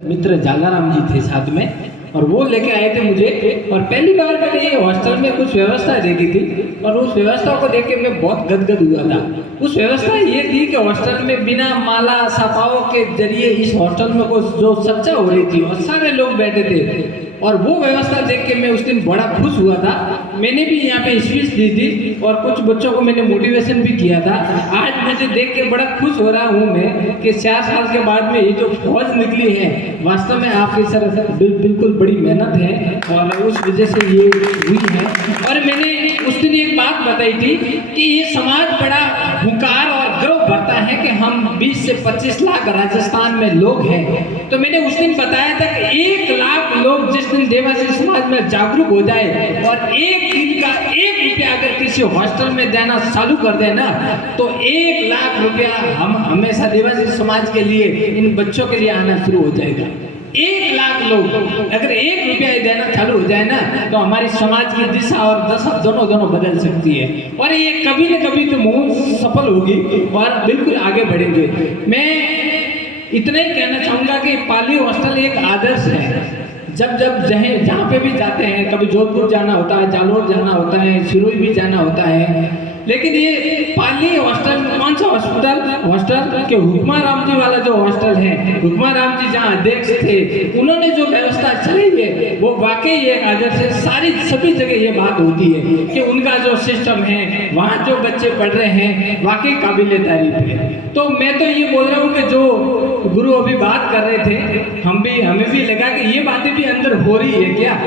मित्र जागाराम जी थे साथ में और वो लेके आए थे मुझे। और पहली बार मैंने ये हॉस्टल में कुछ व्यवस्था देखी थी और उस व्यवस्था को देख के मैं बहुत गदगद हुआ था। उस व्यवस्था ये थी कि हॉस्टल में बिना माला सफाओं के जरिए इस हॉस्टल में कुछ जो चर्चा हो रही थी और सारे लोग बैठे थे और वो व्यवस्था देख के मैं उस दिन बड़ा खुश हुआ था। मैंने भी यहाँ पे स्पीच दी थी और कुछ बच्चों को मैंने मोटिवेशन भी किया था। आज मुझे देख के बड़ा खुश हो रहा हूँ मैं कि 4 साल के बाद में ये जो फौज निकली है वास्तव में आपकी सर बिल्कुल बड़ी मेहनत है और उस वजह से ये हुई है। और मैंने उस दिन एक बात बताई थी कि ये समाज बड़ा हुंकार और गर्व भरता है कि हम 20 से 25 लाख राजस्थान में लोग हैं। तो मैंने उस दिन बताया था कि 1 लाख लोग जिस दिन देवासी समाज में जागरूक हो जाए और एक दिन का 1 रुपया अगर किसी हॉस्टल में देना चालू कर देना तो 1 लाख रुपया हम हमेशा देवासी समाज के लिए इन बच्चों के लिए आना शुरू हो जाएगा। 1 लाख लोग अगर 1 रुपया देना चालू हो जाए ना तो हमारी समाज की दिशा और दशा दोनों बदल सकती है और ये कभी न कभी तो सफल होगी और बिल्कुल आगे बढ़ेंगे। मैं इतना ही कहना चाहूँगा कि पाली हॉस्टल एक आदर्श है। जब जहाँ पे भी जाते हैं, कभी जोधपुर जाना होता है, जालोर जाना होता है, सिरोही भी जाना होता है, लेकिन ये पाली हॉस्टल कौन सा हॉस्टल के हुक्मा राम जी वाला जो हॉस्टल है, हुक्मा राम जी जहाँ अध्यक्ष थे उन्होंने जो व्यवस्था चलाई है वो वाकई एक आदर्श है। सभी जगह ये बात होती है कि उनका जो सिस्टम है वहाँ जो बच्चे पढ़ रहे हैं वाकई काबिल तारीफ है। तो मैं तो ये बोल रहा हूँ कि जो गुरु अभी बात कर रहे थे हमें भी लगा कि ये बातें भी अंदर हो रही है क्या।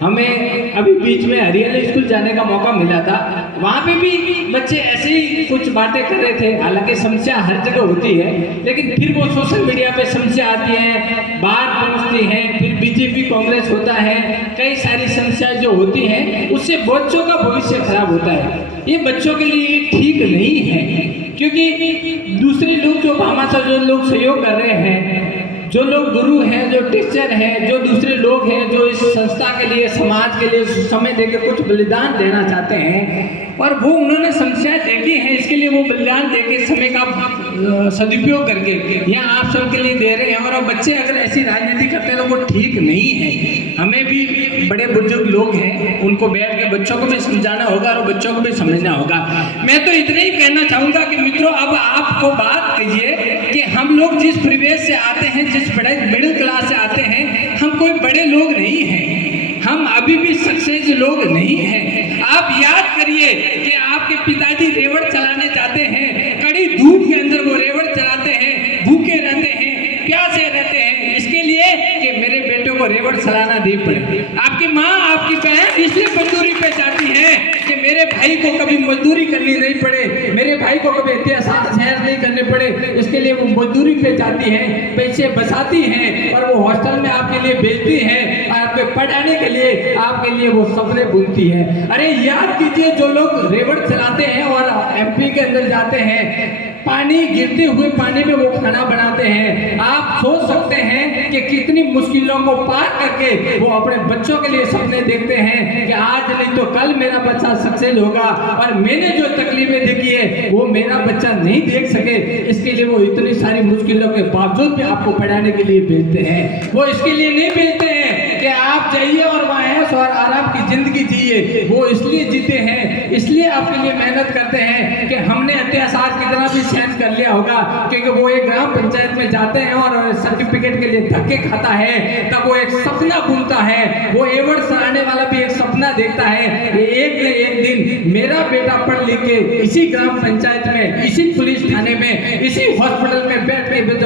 हमें अभी बीच में हरियाली स्कूल जाने का मौका मिला था, वहाँ पे भी बच्चे ऐसे ही कुछ बातें कर रहे थे। हालांकि समस्या हर जगह होती है लेकिन फिर वो सोशल मीडिया पे समस्या आती है, बात पहुँचती है, फिर बीजेपी कांग्रेस होता है, कई सारी समस्याएं जो होती हैं उससे बच्चों का भविष्य खराब होता है। ये बच्चों के लिए ठीक नहीं है क्योंकि दूसरे लोग जो भामाशाह जो लोग सहयोग कर रहे हैं, जो लोग गुरु हैं, जो टीचर हैं, जो दूसरे लोग हैं जो इस संस्था के लिए समाज के लिए समय देकर कुछ बलिदान देना चाहते हैं और वो उन्होंने समस्याएं देखी हैं, इसके लिए वो बलिदान देके समय का सदुपयोग करके यहाँ आप सबके लिए दे रहे हैं। और बच्चे अगर ऐसी राजनीति करते हैं तो वो ठीक नहीं है। हमें भी बड़े बुजुर्ग लोग हैं, उनको बैठ के बच्चों को भी समझाना होगा और बच्चों को भी समझना होगा। मैं तो इतना ही कहना चाहूँगा कि मित्रों अब आपको बात कहिए कि हम लोग जिस परिवेश से आते हैं, जिस बड़े मिडिल क्लास से आते हैं, हम कोई बड़े लोग नहीं हैं, हम अभी भी सक्सेस लोग नहीं हैं। आप याद करिए कि आपके पिताजी रेवड़ चलाने जाते हैं, कड़ी धूप के अंदर वो रेवड़ चलाते हैं, भूखे रहते हैं, प्यासे रहते हैं, इसके लिए कि मेरे बेटों को रेवड़ चलाना नहीं पड़े। आपकी माँ आपकी बहन इसलिए मजदूरी पे जाती है कि मेरे भाई को कभी मजदूरी करनी नहीं पड़े, मेरे भाई को कभी इतिहास शहर नहीं करने पड़े, इसके लिए वो मजदूरी पे जाती हैं, पैसे बचाती हैं और वो हॉस्टल में आपके लिए भेजती हैं, आपके पढ़ाने के लिए आपके लिए वो सपने बुनती है। अरे याद कीजिए जो लोग रेवड़ चलाते हैं और एमपी के अंदर जाते हैं, पानी गिरते हुए पानी में वो खाना बनाते हैं, आप सोच सकते हैं कि कितनी मुश्किलों को पार करके वो अपने बच्चों के लिए सपने देखते हैं कि आज नहीं तो कल मेरा बच्चा सक्सेस होगा और मैंने जो तकलीफें देखी है वो मेरा बच्चा नहीं देख सके, इसके लिए वो इतनी सारी मुश्किलों के बावजूद भी आपको पढ़ाने के लिए भेजते हैं। वो इसके लिए नहीं भेजते हैं कि आप जाइए और वहाँ ऐश और आराम की जिंदगी जिए, वो इसलिए जीते हैं, इसलिए आपके लिए मेहनत करते हैं कि हमने अत्याचार कितना भी सहन कर लिया होगा, क्योंकि वो एक ग्राम पंचायत में जाते हैं और सर्टिफिकेट के लिए धक्के खाता है, तब वो एक सपना बुनता है, वो एवं सराहने वाला भी एक सपना देखता है कि एक न एक दिन मेरा बेटा पढ़ लिख के इसी ग्राम पंचायत में, इसी पुलिस थाने में, इसी हॉस्पिटल में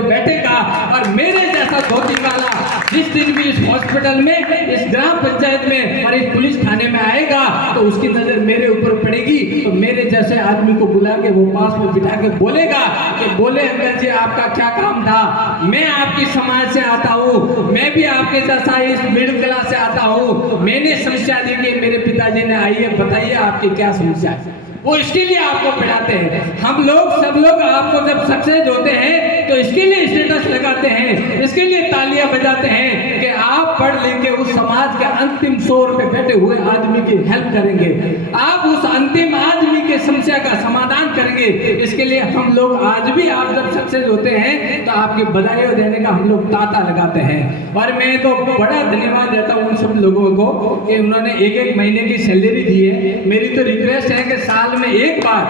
बैठेगा और मेरे जैसा धोती वाला जिस दिन भी इस हॉस्पिटल में, इस ग्राम पंचायत में और इस पुलिस थाने में आएगा तो उसकी नजर मेरे ऊपर पड़ेगी, तो मेरे जैसे आदमी को बुला के वो पास में बिठा के बोलेगा कि बोले अंकल जी आपका क्या काम था, मैं आपकी समाज से आता हूँ, मैं भी आपके जैसा इस मिडिल क्लास से आता हूँ, मैंने समस्या देखी, मेरे पिताजी ने आइए बताइए आपकी क्या समस्या है। वो इसके लिए आपको पढ़ाते हैं। हम लोग सब लोग आपको जब सक्सेस होते हैं तो इसके लिए स्टेटस लगाते हैं, इसके लिए तालियां बजाते हैं कि आप पढ़ लेंगे, उस समाज के अंतिम छोर पे बैठे हुए आदमी की हेल्प करेंगे, आप उस अंतिम आदमी के के समस्या का समाधान करेंगे। इसके लिए हम लोग आज भी आप जब सक्सेस होते हैं तो आपकी बधाई देने का हम लोग तांता लगाते हैं। और मैं तो बड़ा धन्यवाद देता हूँ उन सब लोगों को कि उन्होंने एक एक महीने की सैलरी दी है। मेरी तो रिक्वेस्ट है कि साल में एक बार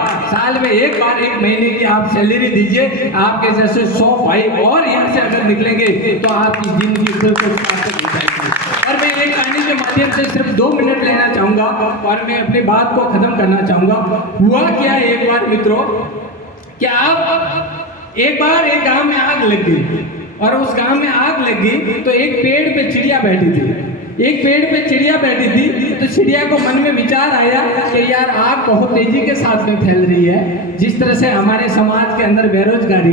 1 महीने की आप सैलरी दीजिए। आपके जैसे 100 भाई और यहाँ से अगर निकलेंगे तो आपकी जिंदगी बिल्कुल सार्थक हो जाएगी। और मैं एक कहानी के माध्यम से सिर्फ 2 मिनट लेना चाहूंगा और मैं अपनी बात को खत्म करना चाहूंगा। हुआ क्या एक बार मित्रों, क्या आप एक बार एक गांव में आग लग गई और उस गांव में आग लग गई तो एक पेड़ पे चिड़िया बैठी थी। तो चिड़िया को मन में विचार आया कि यार आग बहुत तेजी के साथ में फैल रही है। जिस तरह से हमारे समाज के अंदर बेरोजगारी,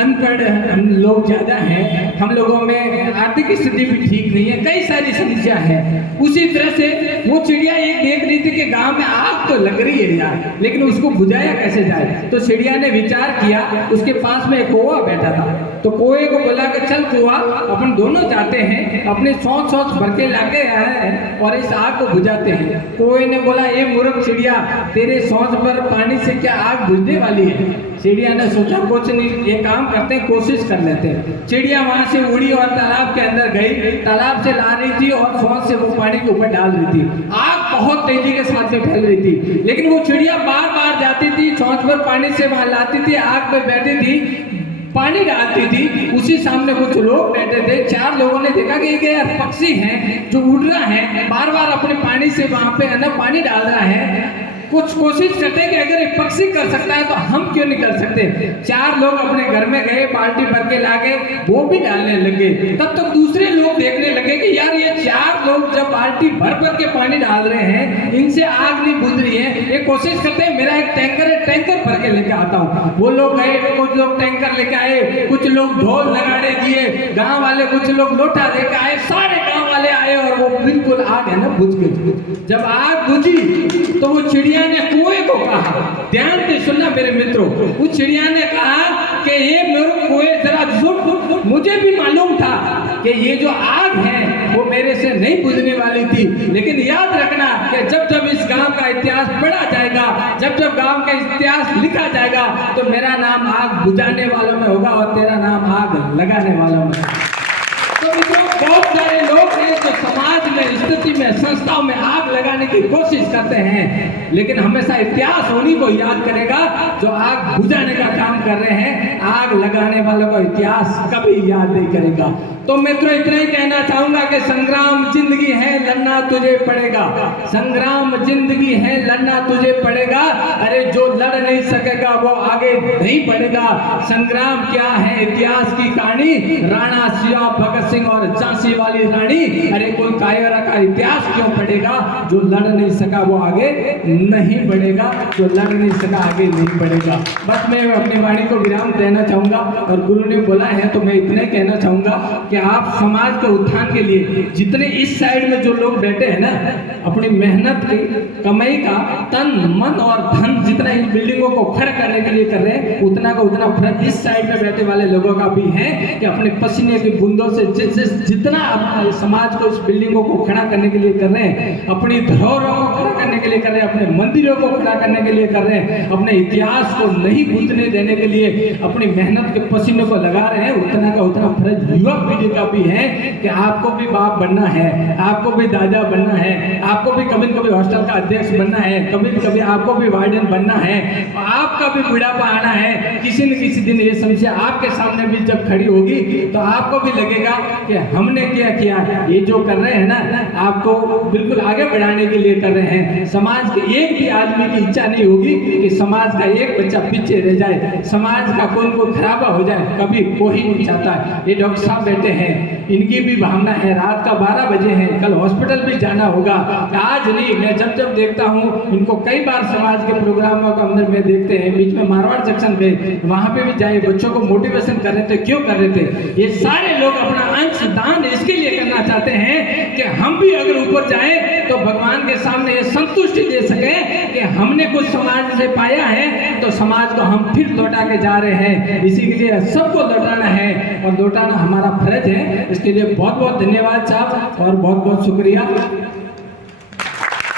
अनपढ़ हम लोग ज्यादा हैं, हम लोगों में आर्थिक स्थिति भी ठीक नहीं है, कई सारी समस्या है। उसी तरह से वो चिड़िया ये देख रही थी कि गांव में आग तो लग रही है यार, लेकिन उसको बुझाया कैसे जाए। तो चिड़िया ने विचार किया, उसके पास में एक कौवा बैठा था। तो कौवे को बोला कि चल कौवा, अपन दोनों जाते हैं, अपने सोच भर के लाके आए हैं और इस आग को बुझाते हैं। कौवे ने बोला, ए मूर्ख चिड़िया, तेरे सोच पर पानी से क्या आग बुझने वाली है। चिड़िया ने सोचा कुछ नहीं, ये काम करते हैं, कोशिश कर लेते हैं। चिड़िया वहां से उड़ी और तालाब के अंदर गई, तालाब से ला रही थी और सोच से वो पानी के ऊपर डाल रही थी। आग बहुत तेजी के साथ में फैल रही थी, लेकिन वो चिड़िया बार बार जाती थी, सोच पर पानी से वहां लाती थी, आग पर बैठी थी, पानी डालती थी। उसी सामने कुछ लोग बैठे थे। 4 लोगों ने देखा कि एक यार पक्षी है जो उड़ रहा है, बार बार अपने पानी से वहां पे है ना पानी डाल रहा है। कुछ कोशिश करते हैं कि अगर एक पक्षी कर सकता है तो हम क्यों नहीं कर सकते। 4 लोग अपने घर में गए, बाल्टी भर के लाके वो भी डालने लगे। तब तक दूसरे लोग देखने लगे कि यार ये 4 लोग जब बाल्टी भर भर के पानी डाल रहे हैं, इनसे आग नहीं बुझ रही है। ये कोशिश करते हैं, मेरा एक टैंकर है, टैंकर भर के लेके आता हूँ। वो लोग गए, कुछ लोग टैंकर लेके आए, कुछ लोग ढोल नगाड़े दिए, गाँव वाले कुछ लोग लोटा लेके आए, सारे गाँव वाले आए और वो बिल्कुल आग है ना बुझ गई। जब आग बुझी तो वो चिड़िया ने कौवे को कहा, ध्यान से सुनना मेरे मित्रों, उस चिड़िया ने कहा कि ये मेरे कौवे जरा सुन, मुझे भी मालूम था कि ये जो आग है वो मेरे से नहीं बुझने वाली थी, लेकिन याद रखना कि जब जब इस गांव का इतिहास पढ़ा जाएगा, जब जब गांव का इतिहास लिखा जाएगा तो मेरा नाम आग बुझाने वालों में होगा और तेरा नाम आग लगाने वालों में। तो मित्रों, बहुत सारे लोग हैं जो समाज में, स्थिति में, संस्थाओं में आग लगाने की कोशिश करते हैं, लेकिन हमेशा इतिहास उन्हीं को याद करेगा जो आग बुझाने का काम कर रहे हैं। आग लगाने वालों को इतिहास कभी याद नहीं करेगा। तो मित्रों, इतना ही कहना चाहूंगा कि संग्राम जिंदगी है, लड़ना तुझे पड़ेगा। संग्राम जिंदगी है, लड़ना तुझे पड़ेगा। अरे जो लड़ नहीं सकेगा वो आगे नहीं बढ़ेगा। संग्राम क्या है, इतिहास की कहानी, राणा सिया, भगत सिंह और झांसी वाली रानी। अरे कोई कायरा का इतिहास क्यों पढ़ेगा, जो लड़ नहीं सका वो आगे नहीं बढ़ेगा, जो लड़ नहीं सका आगे नहीं बढ़ेगा। बस मैं अपनी वाणी को विराम देना चाहूंगा और गुरु ने बोला है तो मैं इतना कहना चाहूंगा कि आप समाज के उत्थान के लिए जितने इस साइड में जो लोग बैठे हैं ना, अपनी मेहनत की कमाई का तन मन और धन जितना इन बिल्डिंगों को खड़ा करने के लिए कर रहे हैं, उतना का उतना फर्क इस साइड में बैठे वाले लोगों का भी है कि अपने पसीने की बूंदों से जितना अपने समाज को, इस बिल्डिंगों को खड़ा करने के लिए कर रहे हैं, अपनी धरोहरों को खड़ा करने के लिए कर रहे हैं, अपने मंदिरों को खड़ा करने के लिए कर रहे हैं, अपने इतिहास को नहीं भूलने देने के लिए अपनी मेहनत के पसीने को लगा रहे हैं, उतना का उतना फर्ज युवा पीढ़ी का भी है कि आपको भी बाप बनना है, आपको भी दादा बनना है, आपको भी कभी कभी हॉस्टल का अध्यक्ष बनना है, कभी कभी आपको भी वार्डन बनना है, आपका भी बुढ़ापा आना है। किसी न किसी दिन ये समस्या आपके सामने भी जब खड़ी होगी तो आपको भी लगेगा कि हमने क्या किया। ये जो कर रहे हैं ना, आपको बिल्कुल आगे बढ़ाने के लिए कर रहे हैं। समाज के एक भी आदमी की इच्छा नहीं होगी कि समाज का एक बच्चा पीछे रह जाए, समाज का कोई खराबा हो जाए, कभी कोई नहीं चाहता। ये डॉक्टर साहब बैठे हैं, इनकी भी भावना है, रात का 12 बजे है, कल हॉस्पिटल भी जाना होगा। आज नहीं, मैं जब जब देखता हूँ इनको, कई बार समाज के प्रोग्रामों के अंदर में देखते हैं, बीच में मारवाड़ जंक्शन गए, वहां पे भी जाए, बच्चों को मोटिवेशन कर रहे थे। क्यों कर रहे थे? ये सारे लोग अपना अंश दान इसके लिए करना चाहते हैं कि हम भी अगर ऊपर जाए तो भगवान के सामने ये संतुष्टि दे सके कि हमने कुछ समाज से पाया है तो समाज को हम फिर लौटा के जा रहे हैं। इसी के लिए सबको लौटाना है और लौटाना हमारा फर्ज है। इसके लिए बहुत बहुत धन्यवाद साहब और बहुत बहुत शुक्रिया।